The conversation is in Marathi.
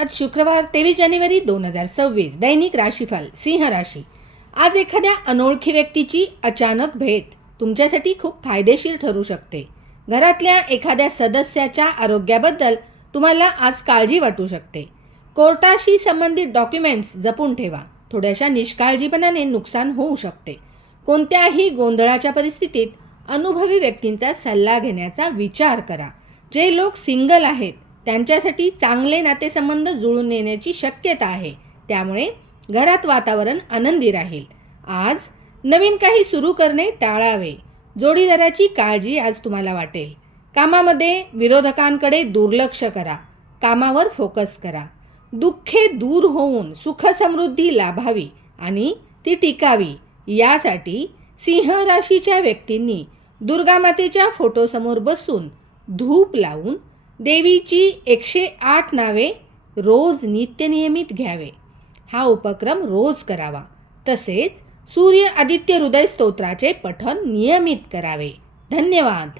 आज शुक्रवार 23 जानेवारी 2026 दैनिक राशीफल सिंह राशी। आज एखाद्या अनोळखी व्यक्तीची अचानक भेट तुमच्यासाठी खूप फायदेशीर ठरू शकते. घरातल्या एखाद्या सदस्याच्या आरोग्याबद्दल तुम्हाला आज काळजी वाटू शकते. कोर्टाशी संबंधित डॉक्युमेंट्स जपून ठेवा. थोड्याशा निष्काळजीपणाने नुकसान होऊ शकते. कोणत्याही गोंधळाच्या परिस्थितीत अनुभवी व्यक्तींचा सल्ला घेण्याचा विचार करा. जे लोक सिंगल आहेत त्यांच्यासाठी चांगले नातेसंबंध जुळून येण्याची शक्यता आहे. त्यामुळे घरात वातावरण आनंदी राहील. आज नवीन काही सुरू करणे टाळावे. जोडीदाराची काळजी आज तुम्हाला वाटेल. कामामध्ये विरोधकांकडे दुर्लक्ष करा. कामावर फोकस करा. दुःखे दूर होऊन सुख समृद्धी लाभावी आणि ती टिकावी यासाठी सिंह राशीच्या व्यक्तींनी दुर्गामातेच्या फोटोसमोर बसून धूप लावून देवीची 108 नावे रोज नित्यनियमित घ्यावे. हा उपक्रम रोज करावा. तसेच सूर्य आदित्य हृदय स्तोत्राचे पठण नियमित करावे. धन्यवाद.